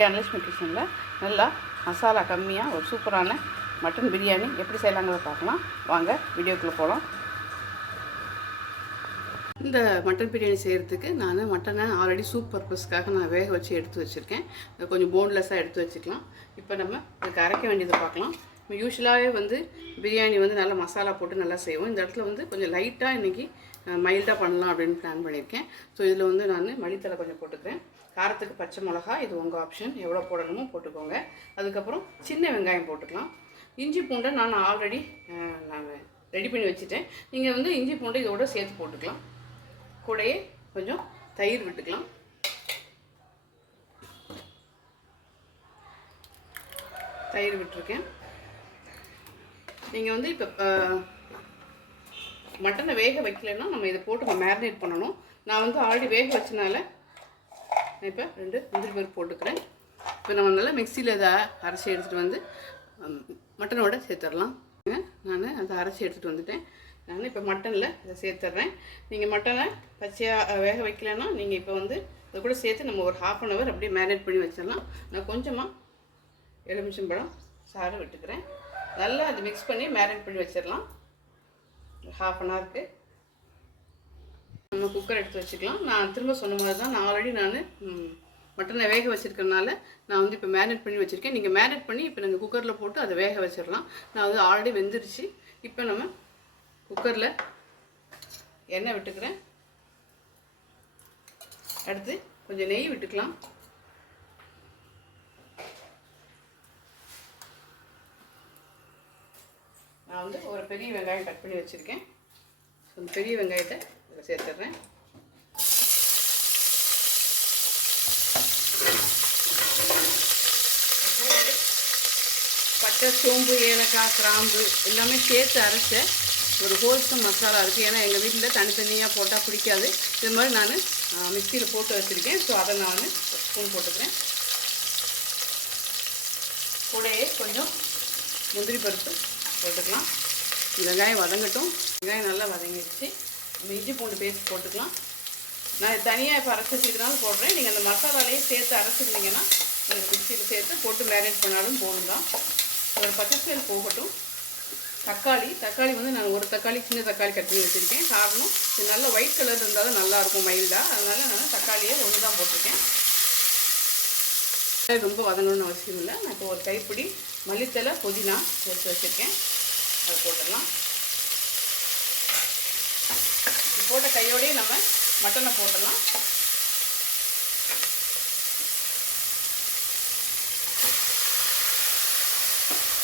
தனலட்சுமி கிச்சனில் நல்லா மசாலா கம்மியாக ஒரு சூப்பரான மட்டன் பிரியாணி எப்படி செய்யலாங்கிறத பார்க்கலாம். வாங்க வீடியோக்குள்ளே போகலாம் இந்த மட்டன் பிரியாணி செய்கிறதுக்கு நான் மட்டனை ஆல்ரெடி சூப் பர்பஸ்க்காக நான் வேக வச்சு எடுத்து வச்சுருக்கேன். கொஞ்சம் போன்லெஸ்ஸாக எடுத்து வச்சுக்கலாம். இப்போ நம்ம இதுக்கு அரைக்க வேண்டியதை பார்க்கலாம். நம்ம யூஸ்வலாகவே வந்து பிரியாணி வந்து நல்லா மசாலா போட்டு நல்லா செய்வோம். இந்த இடத்துல வந்து கொஞ்சம் லைட்டாக இன்றைக்கி மைல்டாக பண்ணலாம் அப்படின்னு பிளான் பண்ணியிருக்கேன். ஸோ இதில் வந்து நான் மல்லித்தலை கொஞ்சம் போட்டுக்கிறேன். காரத்துக்கு பச்சை மிளகா இது உங்கள் ஆப்ஷன் எவ்வளோ போடணுமோ போட்டுக்கோங்க. அதுக்கப்புறம் சின்ன வெங்காயம் போட்டுக்கலாம். இஞ்சி பூண்டை நான் ஆல்ரெடி நான் ரெடி பண்ணி வச்சுட்டேன். நீங்கள் வந்து இஞ்சி பூண்டை இதோட சேர்த்து போட்டுக்கலாம். கூடையே கொஞ்சம் தயிர் விட்டுக்கலாம். தயிர் விட்டுருக்கேன். நீங்கள் வந்து இப்போ மட்டனை வேக வைக்கலைன்னா நம்ம இதை போட்டு மேரினேட் பண்ணணும். நான் வந்து ஆல்ரெடி வேக வச்சனால இப்போ ரெண்டு முந்திரி பருப்பு போட்டுக்கிறேன். இப்போ நம்ம நல்லா மிக்சியில் இதை அரைச்சி எடுத்துகிட்டு வந்து மட்டனோட சேர்த்துடலாம். நான் அதை அரைச்சி எடுத்துகிட்டு வந்துட்டேன். நான் இப்போ மட்டனில் இதை சேர்த்துட்றேன் நீங்கள் மட்டனை பச்சையாக வேக வைக்கலைன்னா நீங்கள் இப்போ வந்து இதை கூட சேர்த்து நம்ம ஒரு ஹாஃப் அன் ஹவர் அப்படியே மேரினேட் பண்ணி வச்சிடலாம். நான் கொஞ்சமாக எலுமிச்சம்பழம் சாறு விட்டுக்கிறேன். நல்லா அது மிக்ஸ் பண்ணி மேரினேட் பண்ணி வச்சிடலாம். ஹாஃப் அன் ஹவருக்கு நம்ம குக்கர் எடுத்து வச்சுக்கலாம். நான் திரும்ப சொன்ன மாதிரி தான் நான் ஆல்ரெடி நான் மட்டனை வேக வச்சுருக்கனால நான் வந்து இப்போ மேரினேட் பண்ணி வச்சுருக்கேன். நீங்கள் மேரினேட் பண்ணி இப்போ நாங்கள் குக்கரில் போட்டு அதை வேக வச்சிடலாம். நான் வந்து ஆல்ரெடி வெந்துருச்சு. இப்போ நம்ம குக்கரில் எண்ணெய் விட்டுக்கிறேன். அடுத்து கொஞ்சம் நெய் விட்டுக்கலாம். நான் வந்து ஒரு பெரிய வெங்காயம் கட் பண்ணி வச்சுருக்கேன். கொஞ்சம் பெரிய வெங்காயத்தை இதில் சேர்த்துட்றேன். பட்டை சோம்பு ஏலக்காய் கிராம்பு எல்லாமே சேர்த்து அரைச்ச ஒரு ஹோல்சம் மசாலா இருக்குது ஏன்னா எங்கள் வீட்டில் தனித்தனியாக போட்டால் பிடிக்காது. இது மாதிரி நான் மிக்சியில் போட்டு வச்சுருக்கேன். ஸோ அதை நான் ஸ்பூன் போட்டுக்கிறேன். கூடையே கொஞ்சம் முந்திரி பருப்பு போட்டுக்கலாம். வெங்காயம் வதங்கட்டும். வெங்காயம் நல்லா வதங்கிடுச்சு. நம்ம இஞ்சி பூண்டு பேஸ்ட் போட்டுக்கலாம். நான் தனியாக இப்போ அரைச்சி வச்சுக்கிறனால போடுறேன். நீங்கள் அந்த மசாலாலேயே சேர்த்து அரைச்சிருந்தீங்கன்னா நீங்கள் மிக்சியில் சேர்த்து போட்டு மேரேஜ் பண்ணாலும் போகணும் தான் ஒரு பச்சை போகட்டும். தக்காளி தக்காளி வந்து நான் ஒரு தக்காளி சின்ன தக்காளி கட் பண்ணி வச்சுருக்கேன். காரணம் இது நல்ல ஒயிட் கலர் இருந்தாலும் நல்லாயிருக்கும் மைல்டாக அதனால் நான் தக்காளியே ஒன்று தான் போட்டிருக்கேன். ரொம்ப வதங்கணும்னு அவசியம் இல்லை. நான் இப்போ ஒரு கைப்பிடி மல்லித்தலை புதினா எடுத்து வச்சுருக்கேன். அதை போட்டுடலாம். போட்ட கையோடையே நம்ம மட்டனை போட்டுடலாம்.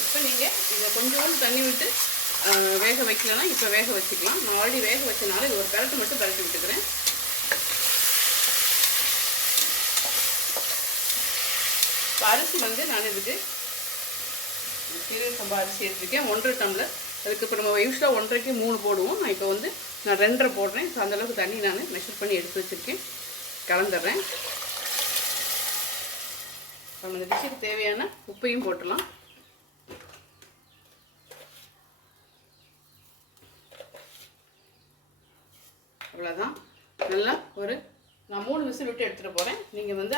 இப்போ நீங்கள் இதை கொஞ்சோண்டு தண்ணி விட்டு வேக வைக்கலன்னா இப்போ வேக வச்சுக்கலாம். நான் ஆல்ரெடி வேக வச்சனால இது ஒரு பரட்டு மட்டும் பரட்டி விட்டுக்கிறேன். அரிசி வந்து நான் இதுக்கு சீரக சம்பா அரிசி எடுத்துருக்கேன் ஒன்றரை டம்ளர். அதுக்கு இப்போ நம்ம யூஸ்வலாக ஒன்றரைக்கு மூணு போடுவோம். நான் இப்போ வந்து நான் ரெண்டரை போடுறேன். ஸோ அந்தளவுக்கு தண்ணி நான் மெஷர் பண்ணி எடுத்து வச்சுருக்கேன். கலந்துடுறேன். நம்ம இந்த டிஷ்ஷுக்கு தேவையான உப்பையும் போட்டுடலாம் அவ்வளோதான் நல்லா ஒரு நான் மூணு விசில் விட்டு எடுத்துகிட்டு போகிறேன் நீங்கள் வந்து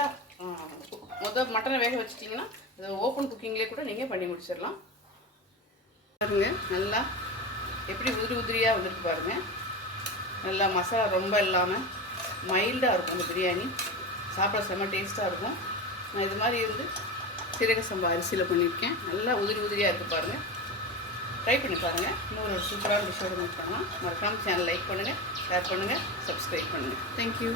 மொதல் மட்டனை வேக வச்சிட்டிங்கன்னா அதை ஓப்பன் குக்கிங்லேயே கூட நீங்கள் பண்ணி முடிச்சிடலாம். பாருங்க நல்லா எப்படி உதிரி உதிரியாக வந்துருக்கு பாருங்க. நல்லா மசாலா ரொம்ப இல்லாமல் மைல்டாக இருக்கும் இந்த பிரியாணி. சாப்பிட செம்ம டேஸ்ட்டாக இருக்கும். நான் இது மாதிரி இருந்து சீரக சம்பா அரிசியில் பண்ணியிருக்கேன். நல்லா உதிரி உதிரியாக இருக்குது பாருங்கள் ட்ரை பண்ணி பாருங்கள் இன்னொரு சூப்பரான டிஷ்ஷோட மீட் பண்ணலாம். மறக்காமல் சேனல் லைக் பண்ணுங்கள் ஷேர் பண்ணுங்கள் சப்ஸ்கிரைப் பண்ணுங்கள் தேங்க்யூ